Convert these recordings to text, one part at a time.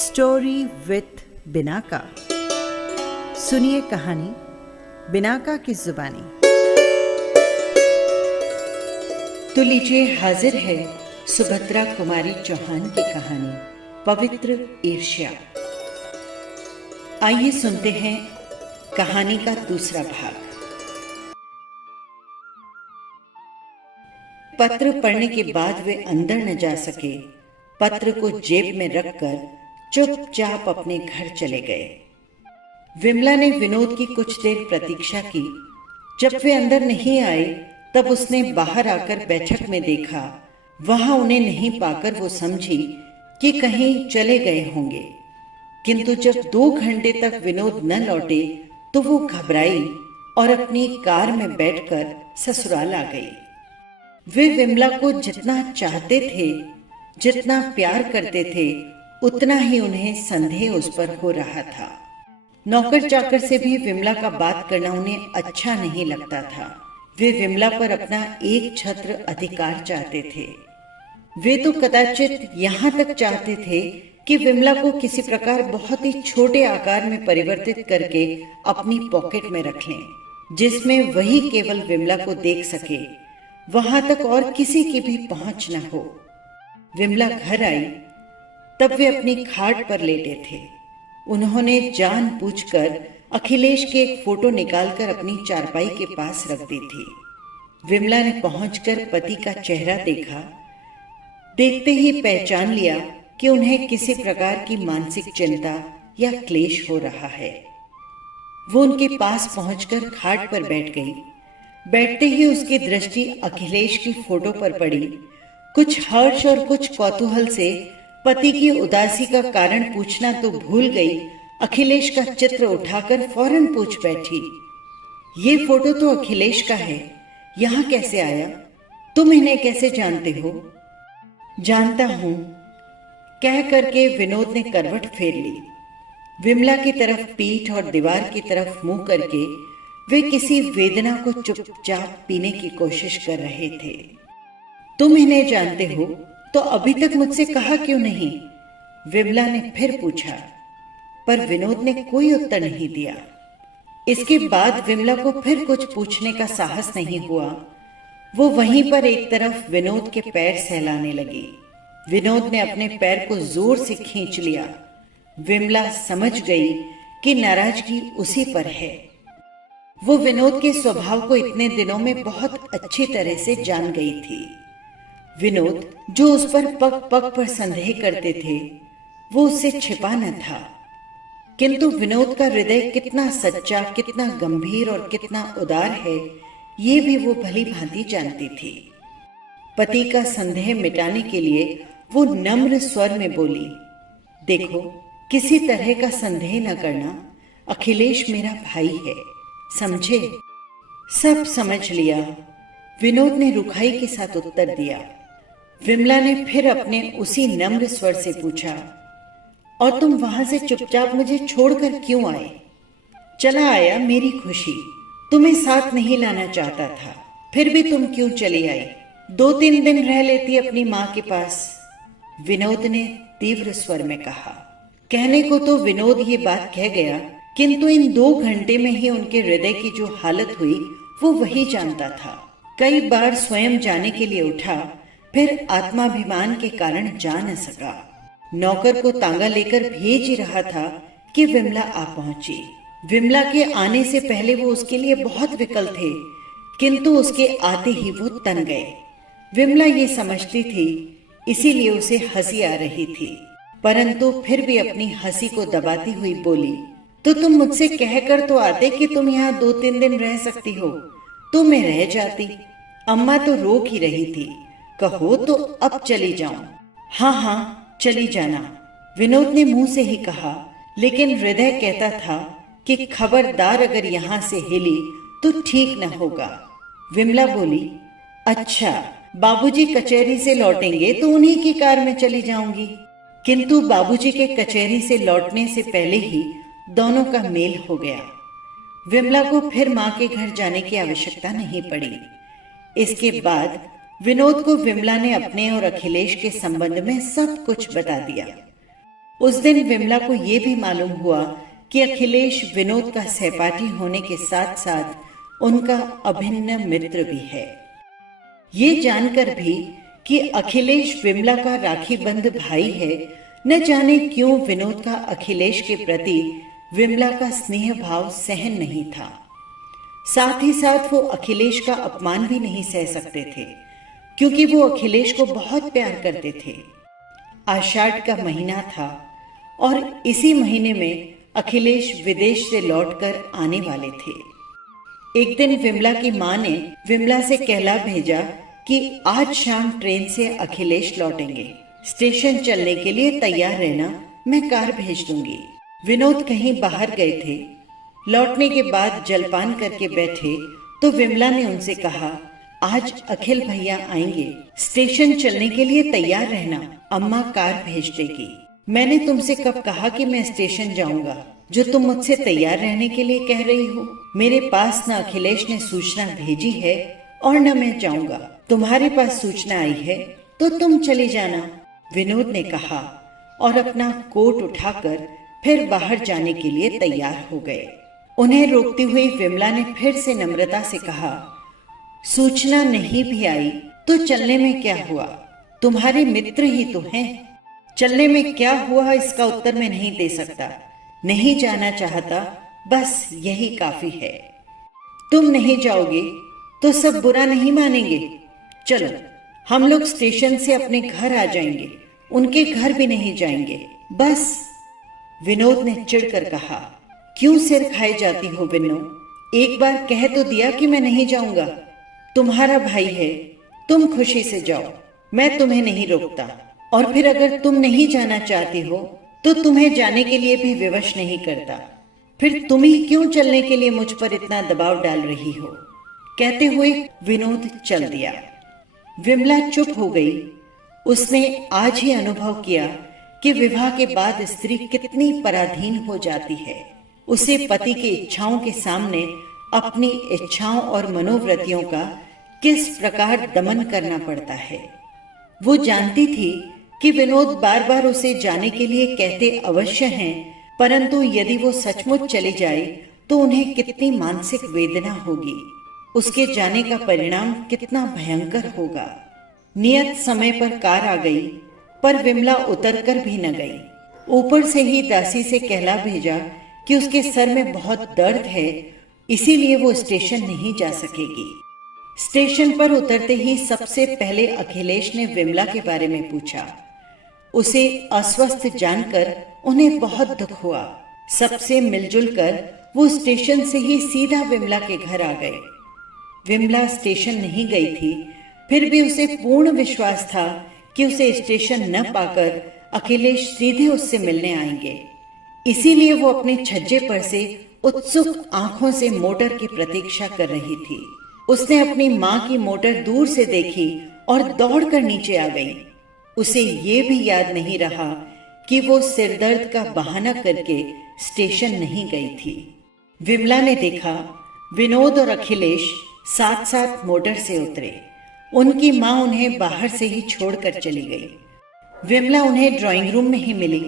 Story with Binaca. सुनिए कहानी Binaca की जुबानी। तो लीजिए, हाजिर है सुभद्रा कुमारी चौहान की कहानी पवित्र ईर्ष्या। आइए सुनते हैं कहानी का दूसरा भाग। पत्र पढ़ने के बाद वे अंदर न जा सके। पत्र को जेब में रखकर चुपचाप अपने घर चले गए। विमला ने विनोद की कुछ देर प्रतीक्षा की। जब वे अंदर नहीं आए तब उसने बाहर आकर बैठक में देखा। वहां उन्हें नहीं पाकर वो समझी कि कहीं चले गए होंगे, किंतु जब 2 घंटे तक विनोद न लौटे तो वो घबराई और अपनी कार में बैठकर ससुराल आ गई। वे विमला को जितना चाहते थे, जितना प्यार करते थे, उतना ही उन्हें संदेह उस पर हो रहा था। नौकर चाकर से भी विमला का बात करना उन्हें अच्छा नहीं लगता था। वे विमला पर अपना एक छत्र अधिकार चाहते थे। वे तो कदाचित यहाँ तक चाहते थे कि विमला को किसी प्रकार बहुत ही छोटे आकार में परिवर्तित करके अपनी पॉकेट में रख लें, जिसमें वही केवल विमला को देख सके, वहां तक और किसी की भी पहुंच न हो। विमला घर आई तब वे अपनी खाट पर लेटे थे। उन्होंने जानबूझकर अखिलेश के एक फोटो निकालकर अपनी चारपाई के पास रख दी थी। विमला ने पहुंचकर पति का चेहरा देखा। देखते ही पहचान लिया कि उन्हें किसी प्रकार की मानसिक चिंता या क्लेश हो रहा है। वो उनके पास पहुंचकर खाट पर बैठ गई। बैठते ही उसकी दृष्टि अखिलेश की फोटो पर पड़ी। कुछ हर्ष और कुछ कौतूहल से पति की उदासी का कारण पूछना तो भूल गई, अखिलेश का चित्र उठाकर फौरन पूछ बैठी, ये फोटो तो अखिलेश का है, यहाँ कैसे आया? तुम इन्हें कैसे जानते हो? जानता हूं, कह करके विनोद ने करवट फेर ली। विमला की तरफ पीठ और दीवार की तरफ मुंह करके वे किसी वेदना को चुपचाप पीने की कोशिश कर रहे थे। तुम इन्हें जानते हो तो अभी तक मुझसे कहा क्यों नहीं? विमला ने फिर पूछा, पर विनोद ने कोई उत्तर नहीं दिया। इसके बाद विमला को फिर कुछ पूछने का साहस नहीं हुआ। वो वहीं पर एक तरफ विनोद के पैर सहलाने लगी। विनोद ने अपने पैर को जोर से खींच लिया। विमला समझ गई कि नाराजगी उसी पर है। वो विनोद के स्वभाव को इतने दिनों में बहुत अच्छी तरह से जान गई थी। विनोद जो उस पर पग पग पर संदेह करते थे, वो उससे छिपा न था, किंतु विनोद का हृदय कितना सच्चा, कितना गंभीर और कितना उदार है, ये भी वो भली भांति जानती थी। पति का संदेह मिटाने के लिए वो नम्र स्वर में बोली, देखो, किसी तरह का संदेह न करना, अखिलेश मेरा भाई है, समझे? सब समझ लिया, विनोद ने रुखाई के साथ उत्तर दिया। विमला ने फिर अपने उसी नम्र स्वर से पूछा, और तुम वहां से चुपचाप मुझे छोड़कर क्यों आए? चला आया मेरी खुशी, तुम्हें साथ नहीं लाना चाहता था, फिर भी तुम क्यों चली आई? 2-3 दिन रह लेती अपनी माँ के पास, विनोद ने तीव्र स्वर में कहा। कहने को तो विनोद ये बात कह गया, किंतु इन 2 घंटे में ही उनके हृदय की जो हालत हुई वो वही जानता था। कई बार स्वयं जाने के लिए उठा, फिर आत्माभिमान के कारण जा न सका। नौकर को तांगा लेकर भेज ही रहा था कि विमला आ पहुंची। विमला के आने से पहले वो उसके लिए बहुत विकल थे, किंतु उसके आते ही वो तन गए। विमला ये समझती थी, इसीलिए उसे हंसी आ रही थी, परंतु फिर भी अपनी हंसी को दबाती हुई बोली, तो तुम मुझसे कहकर तो आते कि तुम यहाँ 2-3 दिन रह सकती हो, तो मैं रह जाती। अम्मा तो रोक ही रही थी, कहो तो अब चली जाऊं। हाँ हाँ, चली जाना, विनोद ने मुंह से ही कहा, लेकिन हृदय कहता था कि खबरदार, अगर यहाँ से हिली तो ठीक न होगा। विमला बोली, अच्छा, बाबूजी कचहरी से लौटेंगे तो उन्हीं की कार में चली जाऊंगी। किंतु बाबूजी के कचहरी से लौटने से पहले ही दोनों का मेल हो गया। विमला को फिर माँ के घर जाने की आवश्यकता नहीं पड़ी। इसके बाद विनोद को विमला ने अपने और अखिलेश के संबंध में सब कुछ बता दिया। उस दिन विमला को ये भी मालूम हुआ कि अखिलेश विनोद का सहपाठी होने के साथ साथ उनका अभिन्न मित्र भी है। ये जानकर भी कि अखिलेश विमला का राखी बंध भाई है, न जाने क्यों विनोद का अखिलेश के प्रति विमला का स्नेह भाव सहन नहीं था। साथ ही साथ वो अखिलेश का अपमान भी नहीं सह सकते थे, क्योंकि वो अखिलेश को बहुत प्यार करते थे। आषाढ़ का महीना था और इसी महीने में अखिलेश विदेश से लौटकर आने वाले थे। एक दिन विमला की माँ ने विमला से कहला भेजा कि आज शाम ट्रेन से अखिलेश लौटेंगे, स्टेशन चलने के लिए तैयार रहना, मैं कार भेज दूंगी। विनोद कहीं बाहर गए थे। लौटने के बाद जलपान करके बैठे तो विमला ने उनसे कहा, आज अखिल भैया आएंगे, स्टेशन चलने के लिए तैयार रहना, अम्मा कार भेज देगी। मैंने तुमसे कब कहा कि मैं स्टेशन जाऊंगा, जो तुम मुझसे तैयार रहने के लिए कह रही हो? मेरे पास न अखिलेश ने सूचना भेजी है और न मैं जाऊंगा। तुम्हारे पास सूचना आई है तो तुम चली जाना, विनोद ने कहा और अपना कोट उठाकर फिर बाहर जाने के लिए तैयार हो गए। उन्हें रोकती हुई विमला ने फिर से नम्रता से कहा, सूचना नहीं भी आई तो चलने में क्या हुआ, तुम्हारे मित्र ही तो हैं। चलने में क्या हुआ इसका उत्तर मैं नहीं दे सकता। नहीं जाना चाहता, बस यही काफी है। तुम नहीं जाओगे तो सब बुरा नहीं मानेंगे। चलो, हम लोग स्टेशन से अपने घर आ जाएंगे, उनके घर भी नहीं जाएंगे, बस। विनोद ने चिढ़कर कहा, क्यों सिर खाए जाती हो विन्नो? एक बार कह तो दिया कि मैं नहीं जाऊंगा। तुम्हारा भाई है, तुम खुशी से जाओ, मैं तुम्हें नहीं रोकता। और फिर अगर तुम नहीं जाना चाहती हो तो तुम्हें जाने के लिए भी विवश नहीं करता। फिर तुम ही क्यों चलने के लिए मुझ पर इतना दबाव डाल रही हो? कहते हुए विनोद चल दिया। विमला चुप हो गई। उसने आज ही अनुभव किया कि विवाह के बाद स्त्री कितनी पराधीन हो जाती है। उसे पति की इच्छाओं के सामने अपनी इच्छाओं और मनोवृत्तियों का किस प्रकार दमन करना पड़ता है। वो जानती थी कि विनोद बार बार उसे जाने के लिए कहते अवश्य हैं, परंतु यदि वो सचमुच चली जाए तो उन्हें कितनी मानसिक वेदना होगी, उसके जाने का परिणाम कितना भयंकर होगा। नियत समय पर कार आ गई, पर विमला उतरकर भी न गई। ऊपर से ही दासी से कहला भेजा कि उसके सर में बहुत दर्द है, इसीलिए वो स्टेशन नहीं जा सकेगी। स्टेशन पर उतरते ही सबसे पहले अखिलेश ने विमला के बारे में पूछा। उसे अस्वस्थ जानकर उन्हें बहुत दुख हुआ। सबसे मिलजुल कर वो स्टेशन से ही सीधा विमला के घर आ गए। विमला स्टेशन नहीं गई थी, फिर भी उसे पूर्ण विश्वास था कि उसे स्टेशन न पाकर अखिलेश सीधे उससे मिलने आएंगे। इसीलिए वो अपने छज्जे पर से उत्सुक आंखों से मोटर की प्रतीक्षा कर रही थी। उसने अपनी माँ की मोटर दूर से देखी और दौड़कर नीचे आ गई। उसे ये भी याद नहीं रहा कि वो सिरदर्द का बहाना करके स्टेशन नहीं गई थी। विमला ने देखा विनोद और अखिलेश साथ साथ मोटर से उतरे। उनकी माँ उन्हें बाहर से ही छोड़कर चली गई। विमला उन्हें ड्राइंग रूम में ही मिली।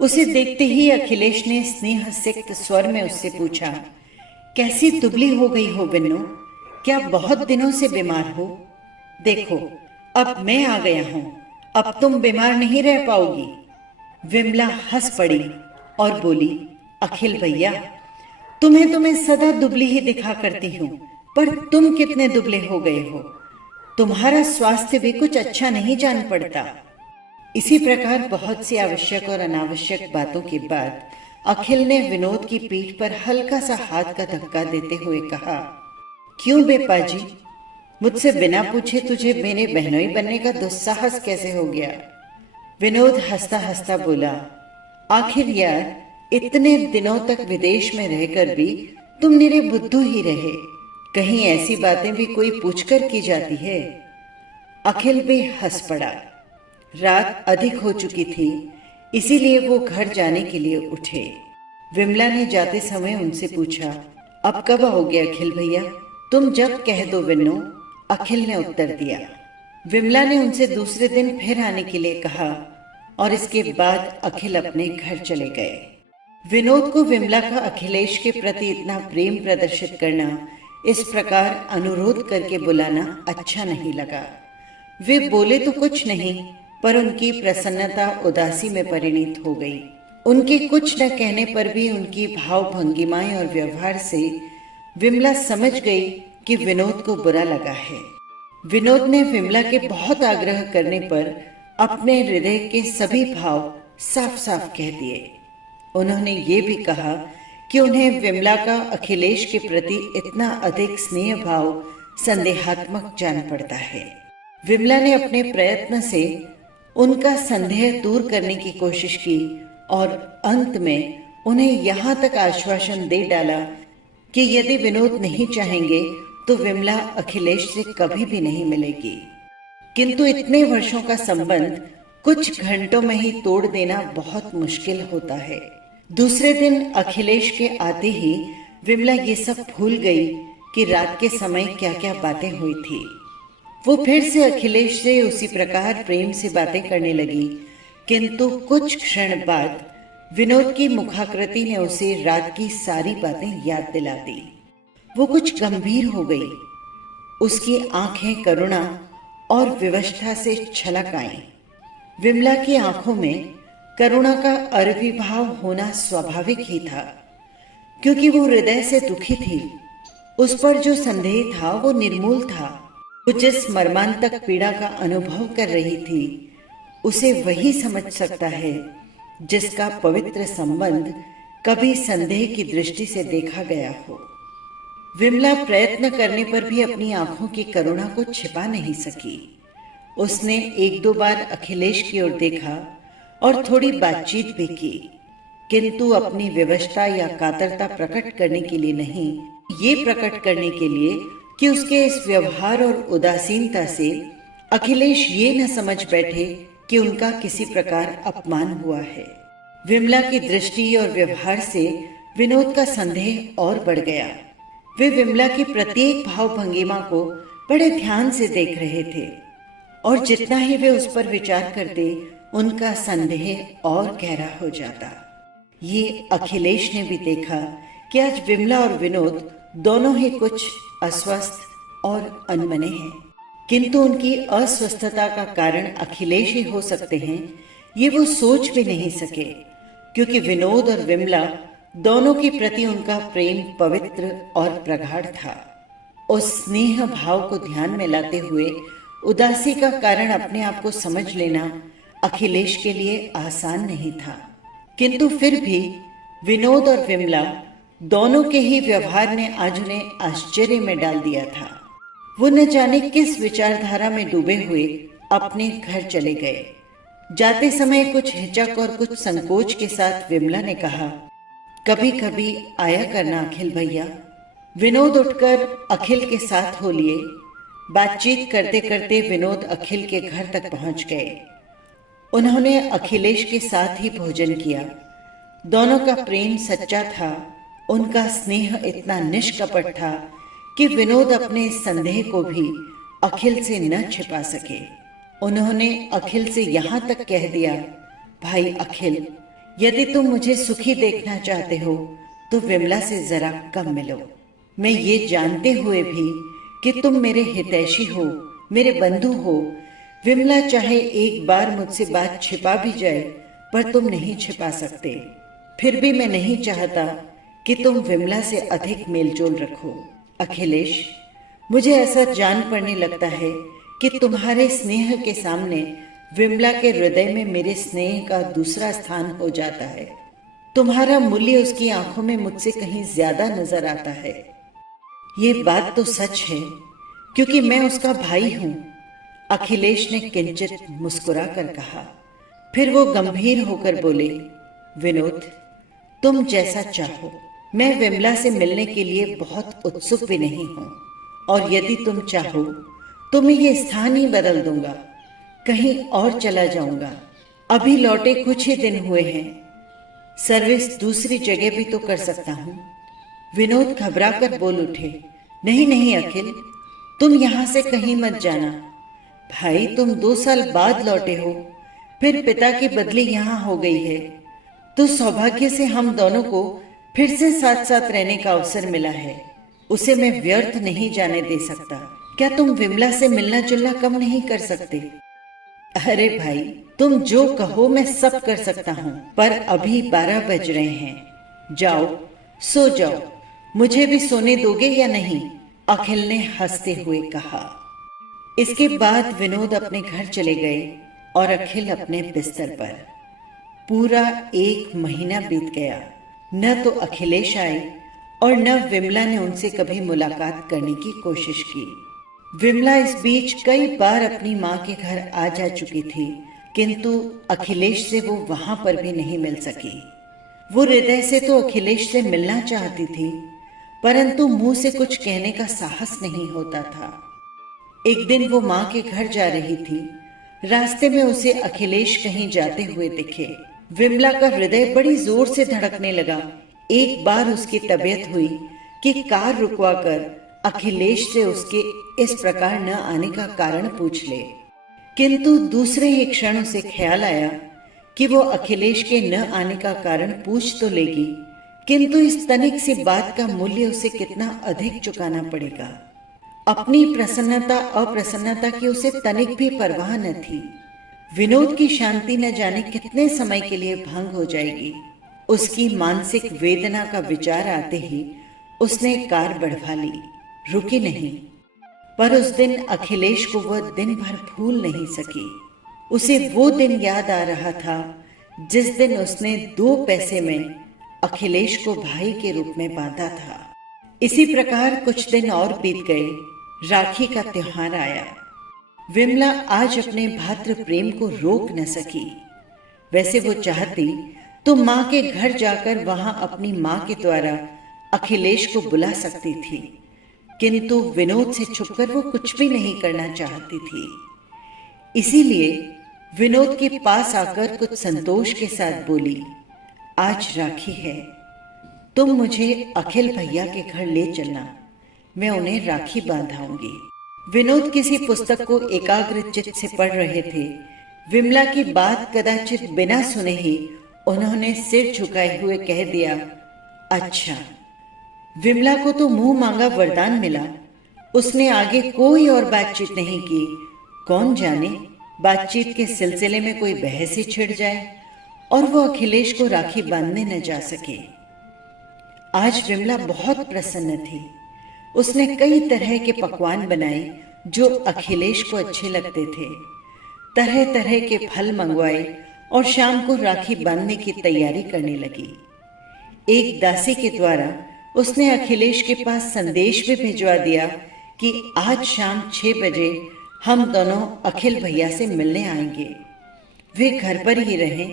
उसे देखते ही अखिलेश ने स्नेह सिक्त स्वर में उससे पूछा, कैसी दुबली हो गई हो विन्नो? क्या बहुत दिनों से बीमार हो? देखो, अब मैं आ गया हूँ, अब तुम बीमार नहीं रह पाओगी। विमला हंस पड़ी और बोली, अखिल भैया, तुम्हें तो मैं सदा दुबली ही दिखा करती हूँ, पर तुम कितने दुबले हो गए हो। तुम्हारा स्वास्थ्य भी कुछ अच्छा नहीं जान पड़ता। इसी प्रकार बहुत सी आवश्यक और अनावश्यक बातों के बाद अखिल ने विनोद की पीठ पर हल्का सा हाथ का धक्का देते हुए कहा, क्यों बे पाजी, मुझसे बिना पूछे तुझे मेरे बहनोई बनने का दुस्साहस कैसे हो गया? विनोद हंसता हंसता बोला, आखिर यार, इतने दिनों तक विदेश में रहकर भी तुम निरे बुद्धू ही रहे। कहीं ऐसी बातें भी कोई पूछकर की जाती है? अखिल भी हंस पड़ा। रात अधिक हो चुकी थी, इसीलिए वो घर जाने के लिए उठे। विमला ने जाते समय उनसे पूछा, अब कब आओगे अखिल भैया? तुम जब कह दो विन्नो, अखिल ने उत्तर दिया। विमला ने उनसे दूसरे दिन फिर आने के लिए कहा और इसके बाद अखिल अपने घर चले गए। विनोद को विमला का अखिलेश के प्रति इतना प्रेम प्रदर्शित करना, इस प्रकार अनुरोध करके बुलाना अच्छा नहीं लगा। वे बोले तो कुछ नहीं, पर उनकी प्रसन्नता उदासी में परिणित हो गई। उनके कुछ न कहने पर भी उनकी भाव भंगिमाएं और व्यवहार से विमला समझ गई कि विनोद को बुरा लगा है। विनोद ने विमला के बहुत आग्रह करने पर अपने हृदय के सभी भाव साफ साफ कह दिए। उन्होंने ये भी कहा कि उन्हें विमला का अखिलेश के प्रति इतना अधिक स्नेह भाव संदेहात्मक जान पड़ता है। विमला ने अपने प्रयत्न से उनका संदेह दूर करने की कोशिश की और अंत में उन्हें यहाँ तक आश्वासन दे डाला कि यदि विनोद नहीं चाहेंगे तो विमला अखिलेश से कभी भी नहीं मिलेगी। किंतु इतने वर्षों का संबंध कुछ घंटों में ही तोड़ देना बहुत मुश्किल होता है। दूसरे दिन अखिलेश के आते ही विमला ये सब भूल गई कि रात के समय क्या क्या बातें हुई थी। वो फिर से अखिलेश से उसी प्रकार प्रेम से बातें करने लगी, किंतु कुछ क्षण बाद विनोद की मुखाकृति ने उसे रात की सारी बातें याद दिला दी। वो कुछ गंभीर हो गई। उसकी आंखें करुणा और विवशता से छलक आईं। विमला की आंखों में करुणा का अविर्भाव होना स्वाभाविक ही था, क्योंकि वो हृदय से दुखी थी। उस पर जो संदेह था वो निर्मूल था। वो जिस मर्मांतक पीड़ा का अनुभव कर रही थी, उसे वही समझ सकता है जिसका पवित्र संबंध कभी संदेह की दृष्टि से देखा गया हो। विमला प्रयत्न करने पर भी अपनी आंखों की करुणा को छिपा नहीं सकी। उसने एक दो बार अखिलेश की ओर देखा और थोड़ी बातचीत भी की, किंतु अपनी विवशता या कातरता प्रकट करने के लिए नहीं, ये प्रकट करने के लिए कि उसके इस व्यवहार और उदासीनता से अखिलेश ये न समझ बैठे कि उनका किसी प्रकार अपमान हुआ है। विमला की दृष्टि और व्यवहार से विनोद का संदेह और बढ़ गया। वे विमला की प्रत्येक भाव भंगिमा को बड़े ध्यान से देख रहे थे और जितना ही वे उस पर विचार करते, उनका संदेह और गहरा हो जाता। ये अखिलेश ने भी देखा कि आज विमला और विनोद दोनों ही कुछ अस्वस्थ और अनमने हैं, किंतु उनकी अस्वस्थता का कारण अखिलेश ही हो सकते हैं, ये वो सोच भी नहीं सके, क्योंकि विनोद और विमला दोनों के प्रति उनका प्रेम पवित्र और प्रगाढ़ था। उस स्नेह भाव को ध्यान में लाते हुए उदासी का कारण अपने आप को समझ लेना अखिलेश के लिए आसान नहीं था, किंतु फिर भी विनोद और विमला दोनों के ही व्यवहार ने आज उन्हें आश्चर्य में डाल दिया था। वो न जाने किस विचारधारा में डूबे हुए अपने घर चले गए। जाते समय कुछ हिचक और कुछ संकोच के साथ विमला ने कहा, कभी कभी आया करना अखिल भैया। विनोद उठकर अखिल के साथ हो लिए। बातचीत करते करते विनोद अखिल के घर तक पहुंच गए। उन्होंने अखिलेश के साथ ही भोजन किया। दोनों का प्रेम सच्चा था। उनका स्नेह इतना निष्कपट था कि विनोद अपने संदेह को भी अखिल से न छिपा सके। उन्होंने अखिल से यहाँ तक कह दिया, भाई अखिल, यदि तुम मुझे सुखी देखना चाहते हो तो विमला से जरा कम मिलो। मैं ये जानते हुए भी कि तुम मेरे हितैषी हो, मेरे बंधु हो, विमला चाहे एक बार मुझसे बात छिपा भी जाए पर तुम नहीं छिपा सकते। फिर भी मैं नहीं चाहता कि तुम विमला से अधिक मेलजोल रखो। अखिलेश, मुझे ऐसा जान पड़ने लगता है कि तुम्हारे स्नेह के सामने विमला के हृदय में मेरे स्नेह का दूसरा स्थान हो जाता है। तुम्हारा मूल्य उसकी आंखों में मुझसे कहीं ज्यादा नजर आता है। ये बात तो सच है, क्योंकि मैं उसका भाई हूं। अखिलेश ने किंचित मुस्कुरा कर कहा। फिर वो गंभीर होकर बोले, विनोद, तुम जैसा चाहो। मैं विमला से मिलने के लिए बहुत उत्सुक भी नहीं हूं, और यदि तुम चाहो तो मैं ये स्थान ही बदल दूंगा, कहीं और चला जाऊंगा। अभी लौटे कुछ ही दिन हुए हैं, सर्विस दूसरी जगह भी तो कर सकता हूं। विनोद घबराकर बोल उठे, नहीं नहीं अखिल, तुम यहां से कहीं मत जाना। भाई, तुम 2 साल बाद लौटे हो, फिर पिता की बदली यहाँ हो गई है, तो सौभाग्य से हम दोनों को फिर से साथ साथ रहने का अवसर मिला है। उसे मैं व्यर्थ नहीं जाने दे सकता। क्या तुम विमला से मिलना जुलना कम नहीं कर सकते? अरे भाई, तुम जो कहो मैं सब कर सकता हूँ, पर अभी 12 बज रहे हैं। जाओ, सो जाओ। मुझे भी सोने दोगे या नहीं? अखिल ने हंसते हुए कहा। इसके बाद विनोद अपने घर चले गए और अखिल अपने बिस्तर पर। पूरा 1 महीना बीत गया। न तो अखिलेश आए और न विमला ने उनसे कभी मुलाकात करने की कोशिश की। विमला इस बीच कई बार अपनी माँ के घर आ जा चुकी थी, किंतु अखिलेश से वो वहां पर भी नहीं मिल सकी। वो हृदय से तो अखिलेश से मिलना चाहती थी, परंतु मुंह से कुछ कहने का साहस नहीं होता था। एक दिन वो माँ के घर जा रही थी। रास्ते में उसे अखिलेश कहीं जाते हुए दिखे। विमला का हृदय बड़ी जोर से धड़कने लगा। एक बार उसकी तबीयत हुई कि कार रुकवाकर अखिलेश से उसके इस प्रकार न आने का कारण पूछ ले, किंतु दूसरे ही क्षण उसे ख्याल आया कि वो अखिलेश के न आने का कारण पूछ तो लेगी, किंतु इस तनिक सी बात का मूल्य उसे कितना अधिक चुकाना पड़ेगा। अपनी प्रसन्नता अप्रसन्नता की उसे तनिक भी परवाह न थी। विनोद की शांति न जाने कितने समय के लिए भंग हो जाएगी। उसकी मानसिक वेदना का विचार आते ही उसने कार बढ़वा ली, रुकी नहीं। पर उस दिन अखिलेश को वह दिन भर भूल नहीं सकी। उसे वो दिन याद आ रहा था जिस दिन उसने 2 पैसे में अखिलेश को भाई के रूप में बांधा था। इसी प्रकार कुछ दिन और बीत गए। राखी का त्योहार आया। विमला आज अपने भातृ प्रेम को रोक न सकी। वैसे वो चाहती तो माँ के घर जाकर वहां अपनी माँ के द्वारा अखिलेश को बुला सकती थी, किंतु विनोद से छुपकर वो कुछ भी नहीं करना चाहती थी। इसीलिए विनोद के पास आकर कुछ संतोष के साथ बोली, आज राखी है, तुम मुझे अखिल भैया के घर ले चलना, मैं उन्हें राखी बांधाऊंगी। विनोद किसी पुस्तक को एकाग्र चित्त से पढ़ रहे थे। विमला की बात कदाचित बिना सुने ही उन्होंने सिर झुकाए हुए कह दिया, अच्छा। विमला को तो मुंह मांगा वरदान मिला। उसने आगे कोई और बातचीत नहीं की। कौन जाने बातचीत के सिलसिले में कोई बहस ही छिड़ जाए और वो अखिलेश को राखी बांधने न जा सके। आज विमला बहुत प्रसन्न थी। उसने कई तरह के पकवान बनाए जो अखिलेश को अच्छे लगते थे। तरह तरह के फल मंगवाए और शाम को राखी बांधने की तैयारी करने लगी। एक दासी के द्वारा उसने अखिलेश के पास संदेश भी भिजवा दिया कि आज शाम 6 बजे हम दोनों अखिल भैया से मिलने आएंगे। वे घर पर ही रहें,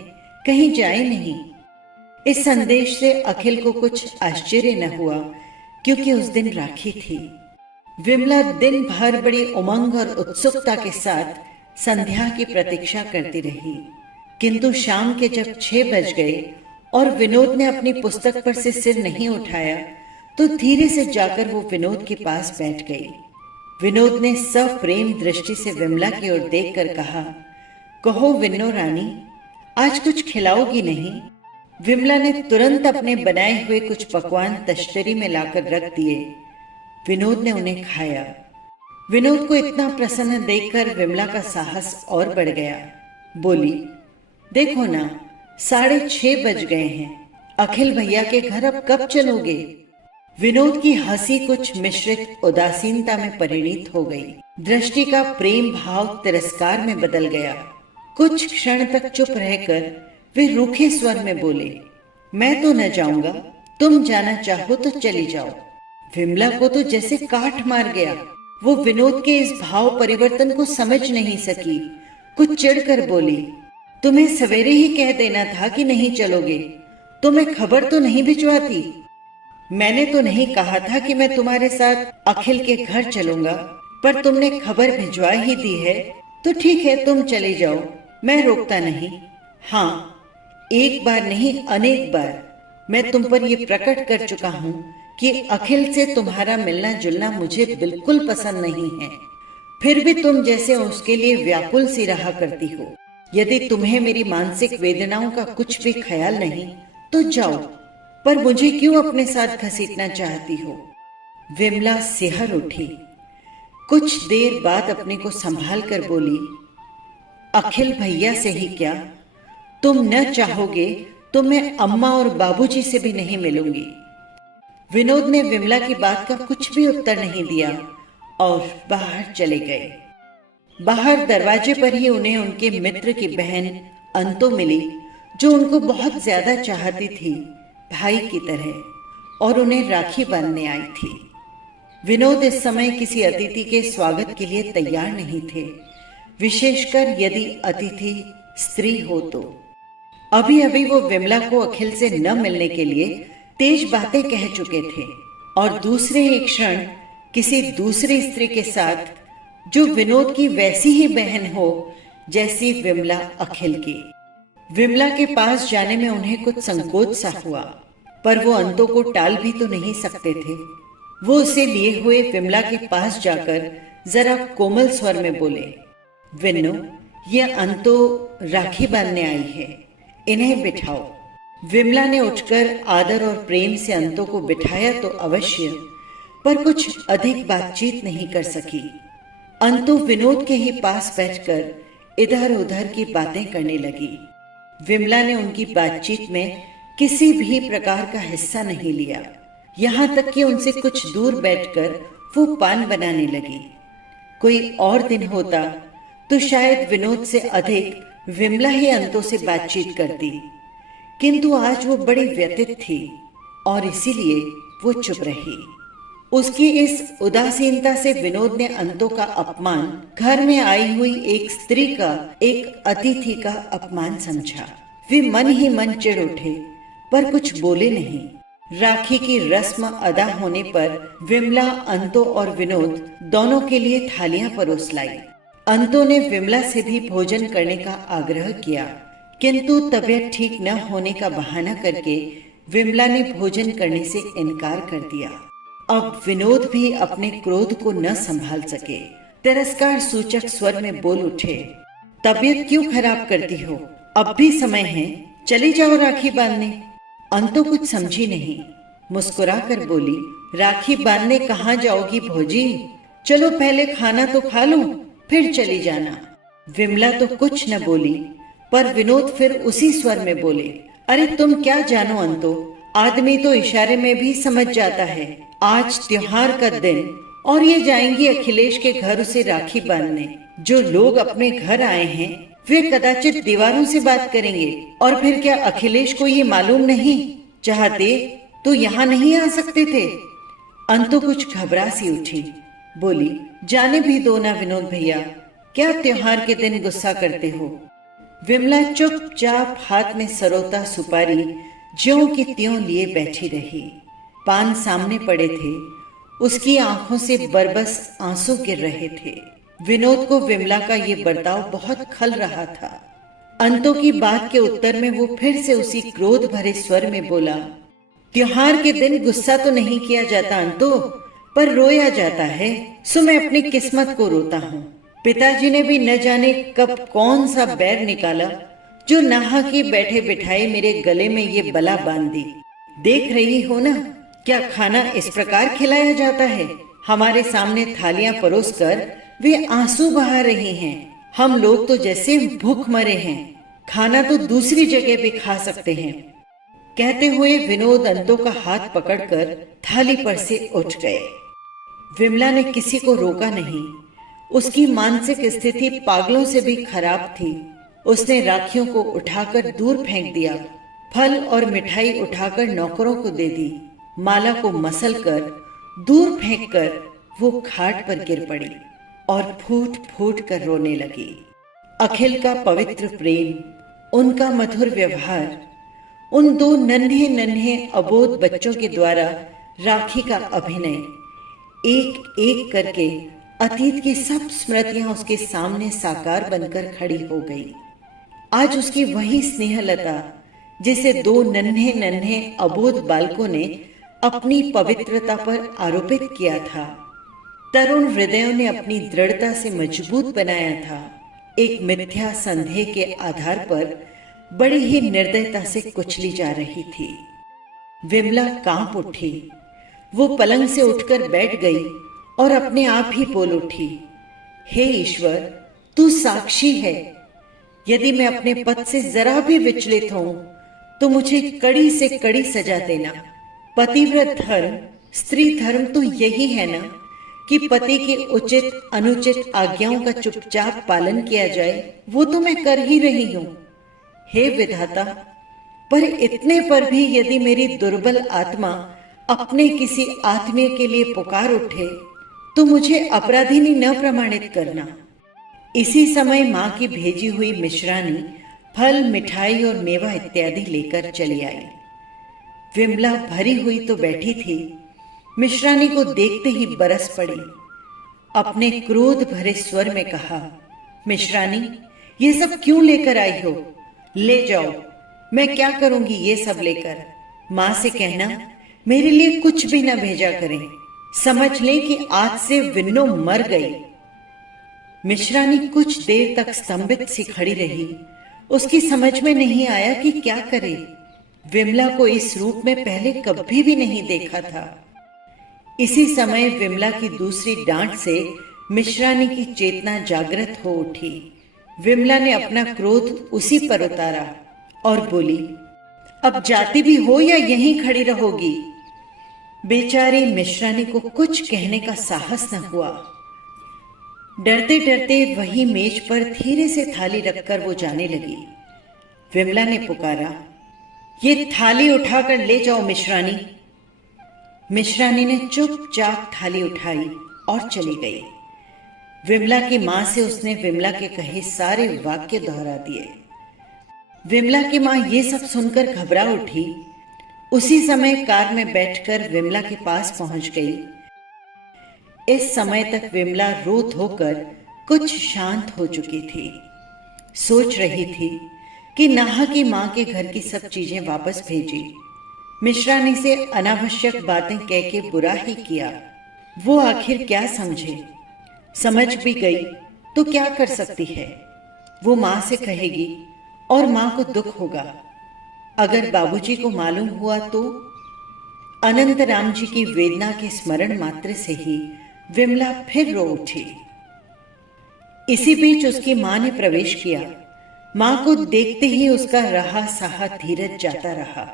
कहीं जाए नहीं। इस संदेश से अखिल को कुछ आश्चर्य न हुआ, क्योंकि उस दिन राखी थी। विमला दिन भर बड़ी उमंग और उत्सुकता के साथ संध्या की प्रतीक्षा करती रही, किंतु शाम के जब 6 बज गए और विनोद ने अपनी पुस्तक पर से सिर नहीं उठाया, तो धीरे से जाकर वो विनोद के पास बैठ गई। विनोद ने सप्रेम दृष्टि से विमला की ओर देखकर कहा, कहो विन्नो रानी, आज कुछ खिलाओगी नहीं? विमला ने तुरंत अपने बनाए हुए कुछ पकवान तश्तरी में लाकर रख दिए। विनोद ने उन्हें खाया। विनोद को इतना प्रसन्न देखकर विमला का साहस और बढ़ गया। बोली, देखो ना, 6:30 बज गए हैं। अखिल भैया के घर अब कब चलोगे? विनोद की हंसी कुछ मिश्रित उदासीनता में परिणित हो गई। दृष्टि का प्रेम भाव तिरस्कार में बदल गया। कुछ क्षण तक चुप रहकर वे रूखे स्वर में बोले, मैं तो न जाऊंगा, तुम जाना चाहो तो चली जाओ। विमला को तो जैसे काठ मार गया। वो विनोद के इस भाव परिवर्तन को समझ नहीं सकी। कुछ चिढ़कर बोली, तुम्हें सवेरे ही कह देना था कि नहीं चलोगे, तो मैं खबर तो नहीं भिजवाती। मैंने तो नहीं कहा था कि मैं तुम्हारे साथ अखिल के घर चलूंगा, पर तुमने खबर भिजवा ही दी है, तो ठीक है, तुम चले जाओ, मैं रोकता नहीं। हाँ, एक बार नहीं अनेक बार मैं तुम पर यह प्रकट कर चुका हूँ कि अखिल से तुम्हारा मिलना जुलना मुझे बिल्कुल पसंद नहीं है। फिर भी तुम जैसे उसके लिए व्याकुल सी रहा करती हो। यदि तुम्हें मेरी मानसिक वेदनाओं का कुछ भी ख्याल नहीं तो जाओ, पर मुझे क्यों अपने साथ घसीटना चाहती हो? विमला सिहर उठी। कुछ देर बाद अपने को संभाल कर बोली, अखिल भैया से ही क्या, तुम न चाहोगे तो मैं अम्मा और बाबूजी से भी नहीं मिलूंगी। विनोद ने विमला की बात का कुछ भी उत्तर नहीं दिया और बाहर चले गए। बाहर दरवाजे पर ही उन्हें उनके मित्र की बहन अंतो मिली, जो उनको बहुत ज्यादा चाहती थी, भाई की तरह, और उन्हें राखी बांधने आई थी। विनोद इस समय किसी अतिथि के स्वागत के लिए तैयार नहीं थे, विशेषकर यदि अतिथि स्त्री हो तो। अभी अभी वो विमला को अखिल से न मिलने के लिए तेज बातें कह चुके थे और दूसरे ही क्षण किसी दूसरी स्त्री के साथ, जो विनोद की वैसी ही बहन हो जैसी विमला अखिल की। विमला के पास जाने में उन्हें कुछ संकोच सा हुआ, पर वो अंतों को टाल भी तो नहीं सकते थे। वो उसे लिए हुए विमला के पास जाकर जरा कोमल स्वर में बोले, विन्नू, ये अंतो राखी बांधने आई है, इन्हें बिठाओ। विमला ने उठकर आदर और प्रेम से अंतों को बिठाया तो अवश्य, पर कुछ अधिक बातचीत नहीं कर सकी। अंतु विनोद के ही पास बैठकर इधर उधर की बातें करने लगी। विमला ने उनकी बातचीत में किसी भी प्रकार का हिस्सा नहीं लिया, यहाँ तक कि उनसे कुछ दूर बैठकर वो पान बनाने लगी। कोई और दिन होता तो शायद विनोद से अधिक विमला ही अंतों से बातचीत करती, किंतु आज वो बड़ी व्यथित थी और इसीलिए वो चुप रही। उसकी इस उदासीनता से विनोद ने अंतों का अपमान घर में आई हुई एक स्त्री का, एक अतिथि का अपमान समझा। वे मन ही मन चिढ़ उठे, पर कुछ बोले नहीं। राखी की रस्म अदा होने पर विमला, अंतों और विनोद दोनों के लिए थालियां परोस लाई। अंतों ने विमला से भी भोजन करने का आग्रह किया, किंतु तबीयत ठीक न होने का बहाना करके विमला ने भोजन करने से इनकार कर दिया। अब विनोद भी अपने क्रोध को न संभाल सके, तिरस्कार सूचक स्वर में बोल उठे, तबीयत क्यों खराब करती हो? अब भी समय है, चली जाओ राखी बांधने। अंतो कुछ समझी नहीं, मुस्कुरा कर बोली, राखी बांधने कहाँ जाओगी भौजी? चलो पहले खाना तो खा लो, फिर चली जाना। विमला तो कुछ न बोली, पर विनोद फिर उसी स्वर में बोले, अरे तुम क्या जानो अंतो, आदमी तो इशारे में भी समझ जाता है। आज त्योहार का दिन और ये जाएंगी अखिलेश के घर उसे राखी बांधने। जो लोग अपने घर आए हैं वे कदाचित दीवारों से बात करेंगे, और फिर क्या अखिलेश को ये मालूम नहीं? चाहते तो यहाँ नहीं आ सकते थे। अंतु कुछ घबरा सी उठी, बोली, जाने भी दो ना विनोद भैया, क्या त्योहार के दिन गुस्सा करते हो? विमला चुपचाप हाथ में सरोता सुपारी ज्यों की त्यों लिए बैठी रही। पान सामने पड़े थे, उसकी आंखों से बरबस आंसू गिर रहे थे। विनोद को विमला का ये बर्ताव बहुत खल रहा था। अंतों की बात के उत्तर में वो फिर से उसी क्रोध भरे स्वर में बोला, त्योहार के दिन गुस्सा तो नहीं किया जाता अंतो, पर रोया जाता है। सो मैं अपनी किस्मत को रोता हूँ। पिताजी ने भी न जाने कब कौन सा बैर निकाला, जो नहा के बैठे बिठाए मेरे गले में ये बला बांध दी। देख रही हो ना, क्या खाना इस प्रकार खिलाया जाता है? हमारे सामने थालियां परोसकर वे आंसू बहा रही हैं। हम लोग तो जैसे भूख मरे हैं, खाना तो दूसरी जगह पे खा सकते हैं। कहते हुए विनोद अंतों का हाथ पकड़कर थाली पर से उठ गए। विमला ने किसी को रोका नहीं। उसकी मानसिक स्थिति पागलों से भी खराब थी। उसने राखियों को उठाकर दूर फेंक दिया, फल और मिठाई उठाकर नौकरों को दे दी। माला को मसल कर दूर फेंककर वो खाट पर गिर पड़ी और फूट फूट कर रोने लगी। अखिल का पवित्र प्रेम, उनका मधुर व्यवहार, उन दो नन्हे नन्हे अबोध बच्चों के द्वारा राखी का अभिनय, एक एक करके अतीत की सब स्मृतियां उसके सामने साकार बनकर खड़ी हो गई। आज उसकी वही स्नेहलता जिसे दो नन्हे नन्हे अबोध बालकों ने अपनी पवित्रता पर आरोपित किया था, तरुण हृदयों ने अपनी दृढ़ता से मजबूत बनाया था, एक मिथ्या संदेह के आधार पर बड़ी ही निर्दयता से कुचली जा रही थी। विमला कांप उठी। वो पलंग से उठकर बैठ गई और अपने आप ही बोल उठी, हे ईश्वर, तू साक्षी है। यदि मैं अपने पद से जरा भी विचलित हूं तो मुझे कड़ी से कड़ी सजा देना। पतिव्रत धर्म, स्त्री धर्म तो यही है ना कि पति की उचित अनुचित आज्ञाओं का चुपचाप पालन किया जाए। वो तो मैं कर ही रही हूं। हे विधाता, पर इतने पर भी यदि मेरी दुर्बल आत्मा अपने किसी आत्मीय के लिए पुकार उठे तो मुझे अपराधिनी न प्रमाणित करना। इसी समय मां की भेजी हुई मिश्रानी फल, मिठाई और मेवा इत्यादि लेकर चली आई। विमला भरी हुई तो बैठी थी, मिश्रानी को देखते ही बरस पड़ी। अपने क्रोध भरे स्वर में कहा, मिश्रानी, ये सब क्यों लेकर आई हो? ले जाओ, मैं क्या करूंगी ये सब लेकर। मां से कहना मेरे लिए कुछ भी न भेजा करें, समझ लें कि आज से विन्नो मर गई। मिश्रानी कुछ देर तक स्तंभित सी खड़ी रही। उसकी समझ में नहीं आया कि क्या करे। विमला को इस रूप में पहले कभी भी नहीं देखा था। इसी समय विमला की दूसरी डांट से मिश्रानी की चेतना जागृत हो उठी। विमला ने अपना क्रोध उसी पर उतारा और बोली, अब जाती भी हो या यहीं खड़ी रहोगी? बेचारी मिश्रानी को कुछ कहने का साहस न हुआ। डरते डरते वही मेज पर धीरे से थाली रखकर वो जाने लगी। विमला ने पुकारा, ये थाली उठाकर ले जाओ मिश्रानी। मिश्रानी ने चुपचाप थाली उठाई और चली गई। विमला की मां से उसने विमला के कहे सारे वाक्य दोहरा दिए। विमला की मां ये सब सुनकर घबरा उठी। उसी समय कार में बैठकर विमला के पास पहुंच गई। इस समय तक विमला रो धोकर कुछ शांत हो चुकी थी। सोच रही थी कि नाहा की मां के घर की सब चीजें वापस भेजी, मिश्रानी से अनावश्यक बातें कह के बुरा ही किया। वो आखिर क्या समझे? समझ भी गई तो क्या कर सकती है? वो मां से कहेगी और मां को दुख होगा। अगर बाबूजी को मालूम हुआ तो? अनंत राम जी की वेदना के स्मरण मात्र से ही विमला फिर रो उठी। इसी बीच उसकी मां ने प्रवेश किया। मां को देखते ही उसका रहा सहा धीरज जाता रहा।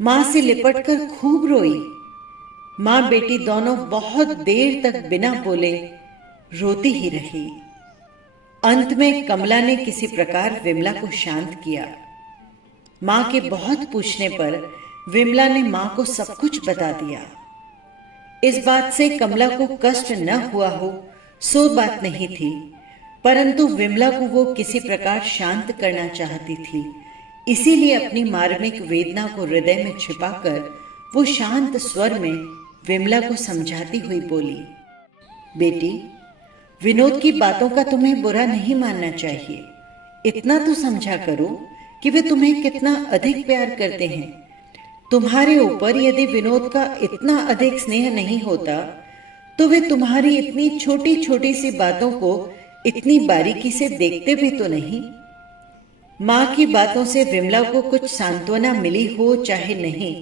मां से लिपटकर खूब रोई। मां बेटी दोनों बहुत देर तक बिना बोले रोती ही रही। अंत में कमला ने किसी प्रकार विमला को शांत किया। मां के बहुत पूछने पर विमला ने मां को सब कुछ बता दिया। इस बात से कमला को कष्ट न हुआ हो सो बात नहीं थी, परंतु विमला को वो किसी प्रकार शांत करना चाहती थी। इसीलिए अपनी मार्मिक वेदना को हृदय में छिपाकर वो शांत स्वर में विमला को समझाती हुई बोली, बेटी, विनोद की बातों का तुम्हें बुरा नहीं मानना चाहिए। इतना तो समझा करो कि वे तुम्हें कितना अधिक प्यार करते हैं। तुम्हारे ऊपर यदि विनोद का इतना अधिक स्नेह नहीं होता तो वे तुम्हारी इतनी छोटी छोटी सी बातों को इतनी बारीकी से देखते भी तो नहीं। मां की बातों से विमला को कुछ सांत्वना मिली हो चाहे नहीं,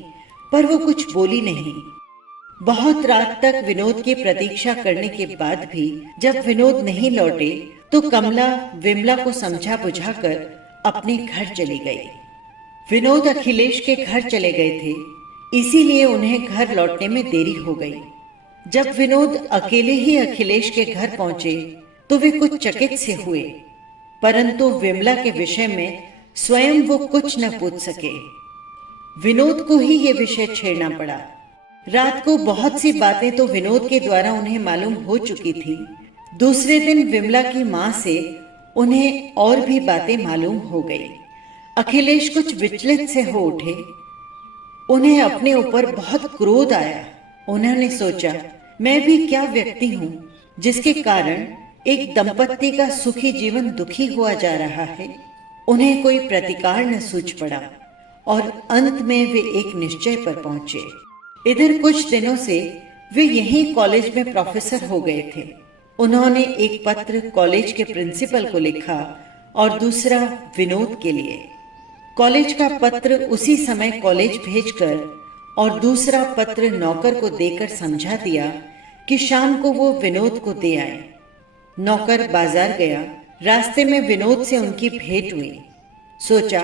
पर वो कुछ बोली नहीं। बहुत रात तक विनोद की प्रतीक्षा करने के बाद भी जब विनोद नहीं लौटे तो कमला विमला को समझा बुझाकर अपने घर चली गई। विनोद अखिलेश के घर चले गए थे, इसीलिए उन्हें घर लौटने में देरी हो गई। जब विनोद अकेले ही अखिलेश के घर पहुंचे तो वे कुछ चकित से हुए, परंतु विमला के विषय में स्वयं वो कुछ न पूछ सके। विनोद को ही ये विषय छेड़ना पड़ा। रात को बहुत सी बातें तो विनोद के द्वारा उन्हें मालूम हो चुकी थी। दूसरे दिन विमला की मां से उन्हें और भी बातें मालूम हो गई। अखिलेश कुछ विचलित से हो उठे। उन्हें अपने ऊपर बहुत क्रोध आया। उन्होंने सोचा, मैं भी क्या व्यक्ति हूं जिसके कारण एक दंपत्ति का सुखी जीवन दुखी हुआ जा रहा है। उन्हें कोई प्रतिकार न सूझ पड़ा और अंत में वे एक निश्चय पर पहुंचे। इधर कुछ दिनों से वे यहीं कॉलेज में प्रोफेसर हो गए थे। उन्होंने एक पत्र कॉलेज के प्रिंसिपल को लिखा और दूसरा विनोद के लिए। कॉलेज का पत्र उसी समय कॉलेज भेजकर और दूसरा पत्र नौकर को देकर समझा दिया कि शाम को वो विनोद को दे आए। नौकर बाजार गया। रास्ते में विनोद से उनकी भेंट हुई। सोचा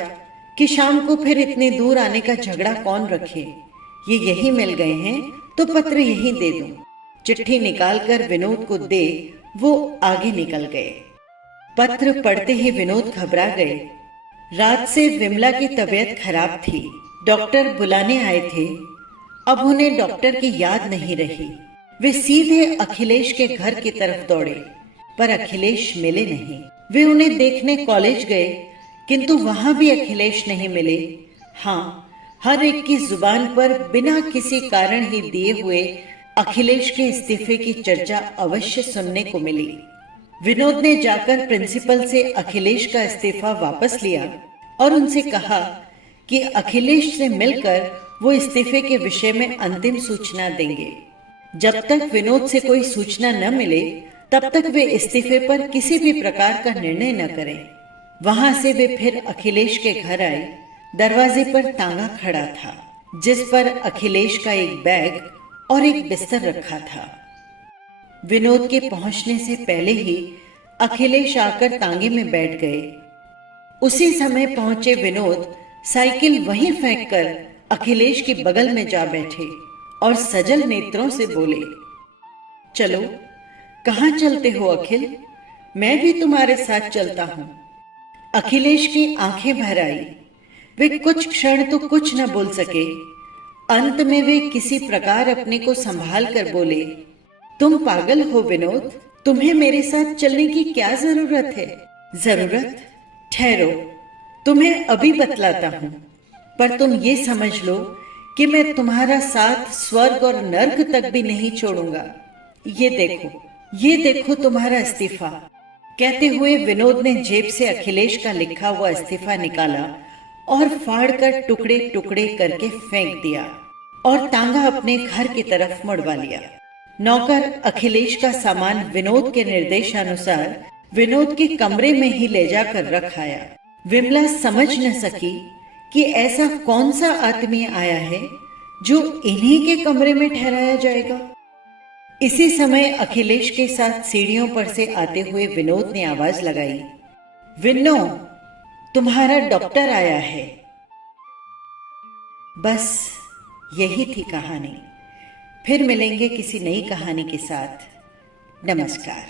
कि शाम को फिर इतने दूर आने का झगड़ा कौन रखे, ये यही मिल गए हैं तो पत्र यही दे दूं। चिट्ठी निकालकर विनोद को दे वो आगे निकल गए। पत्र पढ़ते ही विनोद घबरा गए। रात से विमला की तबीयत खराब थी। डॉक्टर बुलाने आए थे। अब उन्हें डॉक्टर की याद नहीं रही। वे सीधे अखिलेश के घर की तरफ दौड़े, पर अखिलेश मिले नहीं। वे उन्हें देखने कॉलेज गए, किंतु वहां भी अखिलेश नहीं मिले। हाँ, हर एक की जुबान पर बिना किसी कारण ही दिए हुए अखिलेश के इस्तीफे की चर्चा अवश्य सुनने को मिली। विनोद ने जाकर प्रिंसिपल से अखिलेश का इस्तीफा वापस लिया और उनसे कहा कि अखिलेश से मिलकर वो इस्तीफे के विषय में अंतिम सूचना देंगे। जब तक विनोद से कोई सूचना न मिले तब तक वे इस्तीफे पर किसी भी प्रकार का निर्णय न करें। वहां से वे फिर अखिलेश के घर आए। दरवाजे पर तांगा खड़ा था, जिस पर अखिलेश का एक बैग और एक बिस्तर रखा था। विनोद के पहुंचने से पहले ही अखिलेश आकर तांगे में बैठ गए। उसी समय पहुंचे विनोद साइकिल वहीं फेंककर अखिलेश के बगल में जा बैठे और सजल नेत्रों से बोले, चलो, कहाँ चलते हो अखिल? मैं भी तुम्हारे साथ चलता हूं। अखिलेश की आंखें भर आई। वे कुछ क्षण तो कुछ न बोल सके। अंत में वे किसी प्रकार अपने को संभाल कर बोले, तुम पागल हो विनोद, तुम्हें मेरे साथ चलने की क्या जरूरत है? जरूरत? ठहरो, तुम्हें अभी बतलाता हूं, पर तुम ये समझ लो कि मैं तुम्हारा साथ स्वर्ग और नर्क तक भी नहीं छोड़ूंगा। ये देखो तुम्हारा इस्तीफा। कहते हुए विनोद ने जेब से अखिलेश का लिखा हुआ इस्तीफा निकाला और फाड़कर टुकड़े टुकड़े करके फेंक दिया और तांगा अपने घर की तरफ मुड़वा लिया। नौकर अखिलेश का सामान विनोद के निर्देशानुसार विनोद के कमरे में ही ले जाकर रख आया। विमला समझ न सकी कि ऐसा कौन सा आदमी आया है जो इन्हीं के कमरे में ठहराया जाएगा। इसी समय अखिलेश के साथ सीढ़ियों पर से आते हुए विनोद ने आवाज लगाई, विन्नो, तुम्हारा डॉक्टर आया है। बस यही थी कहानी। फिर मिलेंगे किसी नई कहानी के साथ। नमस्कार।